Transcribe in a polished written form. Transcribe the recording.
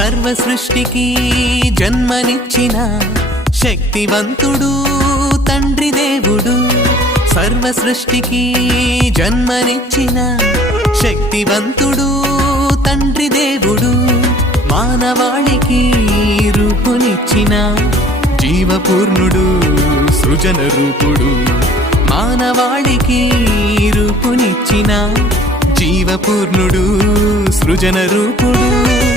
సర్వ సృష్టికి జన్మనిచ్చిన శక్తివంతుడు తండ్రి దేవుడు. సర్వ సృష్టికి జన్మనిచ్చిన శక్తివంతుడు తండ్రి దేవుడు. మానవాళికి రూపునిచ్చిన జీవపూర్ణుడు సృజన రూపుడు. మానవాళికి రూపునిచ్చిన జీవపూర్ణుడు సృజన రూపుడు.